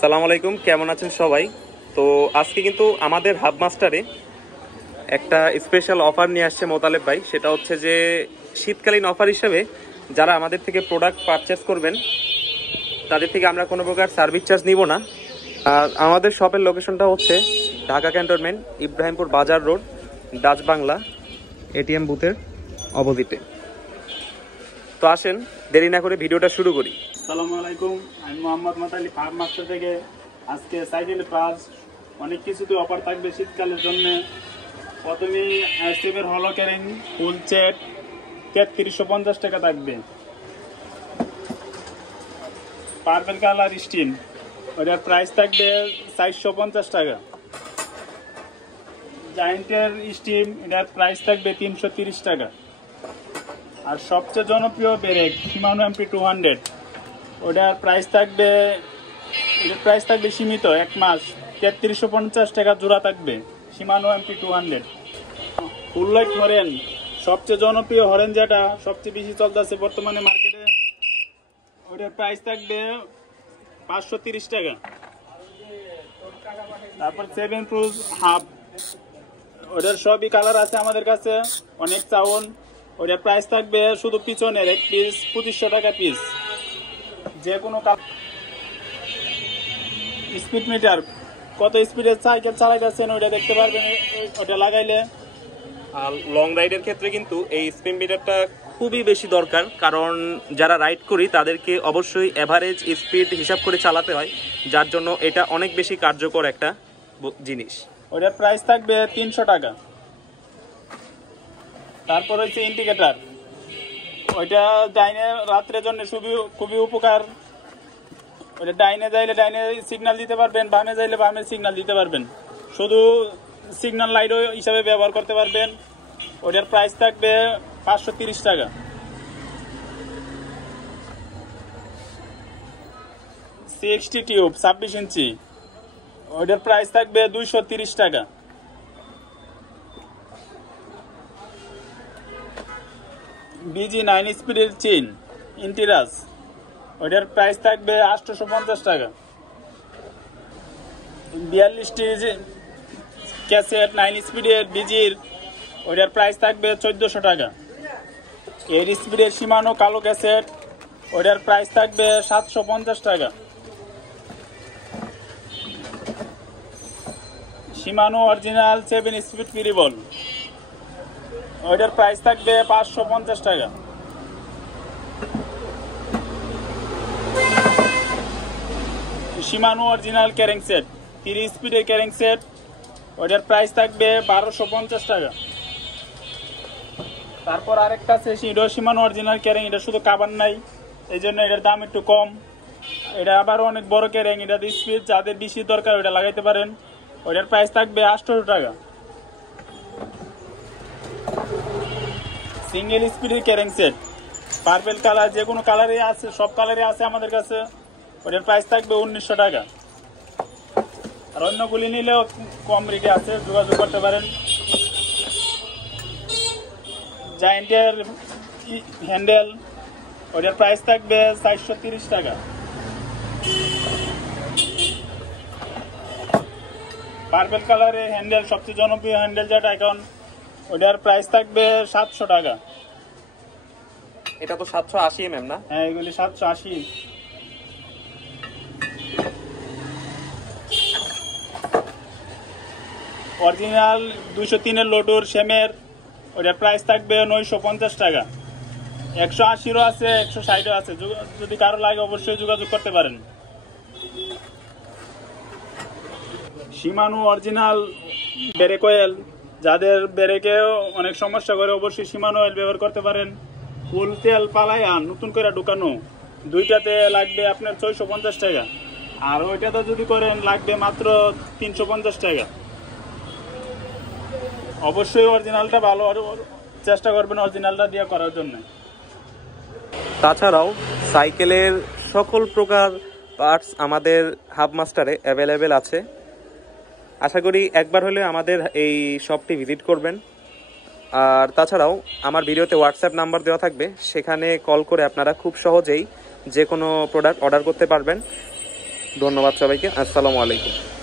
আসসালামু আলাইকুম, কেমন আছেন সবাই? তো আজকে কিন্তু আমাদের হাব মাস্টারে একটা স্পেশাল অফার নিয়ে আসছে মোতালেব ভাই। সেটা হচ্ছে যে শীতকালীন অফার হিসেবে যারা আমাদের থেকে প্রোডাক্ট পারচেস করবেন তাদের থেকে আমরা কোনো প্রকার সার্ভিস চার্জ নিব না। আর আমাদের শপের লোকেশনটা হচ্ছে ঢাকা ক্যান্টনমেন্ট, ইব্রাহিমপুর বাজার রোড, ডাচ বাংলা এটিএম বুথের অপোজিটে। তো আসেন দেরি না করে ভিডিওটা শুরু করি। আসসালামু আলাইকুম, আমি মোহাম্মদ মাতালি ফার্ম মাস্টার থেকে। আজকে সাইকেল প্লাস অনেক কিছুতে অফার থাকবে শীতকালের জন্য। প্রথমে আইসক্রিমের হলো ক্যারিং ফুল সেট 3350 টাকা থাকবে। পার্পল কালার স্টিম ওটার প্রাইস থাকবে 450 টাকা। জায়েন্টের স্টিম এটার প্রাইস থাকবে 330 টাকা। আর সবচেয়ে জনপ্রিয় ব্রেক শিমানো এমপি 200 ওটার প্রাইস থাকবে সীমিত 1 মাস 3350 টাকা জোড়া থাকবে শিমানো এমপি 200। ফুল লাইট হরেন সবচেয়ে জনপ্রিয় হরেন, যেটা সবচেয়ে বেশি চলতেছে বর্তমানে মার্কেটে, ওটার প্রাইস থাকবে 530 টাকা। তারপর 7 প্রুফ হাফ ওটার সবই কালার আছে আমাদের কাছে, অনেক চাউন। ওটার প্রাইস থাকবে শুধু পিছনের এক পিস 2500 টাকা পিস। যে কোনো স্পিড মিটার কত স্পিডে সাইকেল চালাইতেছেন ওটা দেখতে পারবেন ওটা লাগাইলে। আর লং রাইডের ক্ষেত্রে কিন্তু এই স্পিড মিটারটা খুবই বেশি দরকার, কারণ যারা রাইড করি তাদেরকে অবশ্যই এভারেজ স্পিড হিসাব করে চালাতে হয়, যার জন্য এটা অনেক বেশি কার্যকর একটা জিনিস। ওটার প্রাইস থাকবে 300 টাকা। তারপর হচ্ছে ইন্ডিকেটর, ওইটা ডাইনে রাত্রের জন্য খুবই উপকার। ওইটা ডাইনে যাইলে ডাইনে সিগন্যাল দিতে পারবেন, বামে যাইলে বামে সিগন্যাল দিতে পারবেন, শুধু সিগন্যাল লাইটও হিসাবে ব্যবহার করতে পারবেন। ওটার প্রাইস থাকবে 530 টাকা। সিএক্সটি টিউব 26 ইঞ্চি ওটার প্রাইস থাকবে 230 টাকা। বিজি 9 স্পিডের চেইন ইন্টিরাস ওটার প্রাইস থাকবে 850 টাকা। 42টি ক্যাসেট 9 স্পিডের বিজির ওটার প্রাইস থাকবে 1400 টাকা। 8 স্পিডের শিমানো কালো ক্যাসেট ওটার প্রাইস থাকবে 750 টাকা। শিমানো অরিজিনাল 7 স্পিড ফিরিবল ওটার প্রাইস থাকবে 550 টাকা। শিমানো অরিজিনাল ক্যারিং সেট 3 স্পিডের ক্যারিং সেট ওটার প্রাইস থাকবে 1250 টাকা। তারপর আরেকটা আছে শিমানো অরিজিনাল ক্যারিং, এটা শুধু কাভার নাই, এই জন্য এটার দাম একটু কম। এটা আবার অনেক বড় ক্যারিং, এটা স্পিড যাদের বেশি দরকার ওটা লাগাইতে পারেন। ওটার প্রাইস থাকবে 800 টাকা। সিঙ্গেল স্পিডের ক্যারিং সেট পার্পল কালার, যে কোনো কালারে আছে, সব কালারে আছে আমাদের কাছে, ওটার প্রাইস থাকবে 1900 টাকা। আর অন্যগুলি নিলেও কম রেটে আছে, যোগাযোগ করতে পারেন। জায়েন্টের হ্যান্ডেল ওটার প্রাইস থাকবে 430 টাকা। পার্পল কালারের হ্যান্ডেল সবচেয়ে জনপ্রিয় হ্যান্ডেল যেটা এখন, ওটার প্রাইস থাকবে 700 টাকা। এটা তো 780 mm না? হ্যাঁ, এগুলি 780। অরিজিনাল 203-এর লোটুর সেমের ওটার প্রাইস থাকবে 950 টাকা। 180-ও আছে, 160-ও আছে, যদি কারো লাগে অবশ্যই যোগাযোগ করতে পারেন। শিমানো অরিজিনাল ব্রেক অয়েল, যাদের ব্রেকে অনেক সমস্যা করে অবশ্যই শিমানো অয়েল ব্যবহার করতে পারেন। ফুল তেল পালাইয়া নতুন করে ঢুকানো, দুইটাতে লাগবে আপনার 650 টাকা, আর ওইটাতে যদি করেন লাগবে মাত্র 350 টাকা। অবশ্যই অরিজিনালটা ভালো, চেষ্টা করবেন অরিজিনালটা দিয়ে করার জন্য। তাছাড়াও সাইকেলের সকল প্রকার পার্টস আমাদের হাব মাস্টারে অ্যাভেলেবেল আছে। আশা করি একবার হলে আমাদের এই শপটি ভিজিট করবেন। আর তাছাড়াও আমার ভিডিওতে হোয়াটসঅ্যাপ নাম্বার দেওয়া থাকবে, সেখানে কল করে আপনারা খুব সহজেই যে কোনো প্রোডাক্ট অর্ডার করতে পারবেন। ধন্যবাদ সবাইকে, আসসালামু আলাইকুম।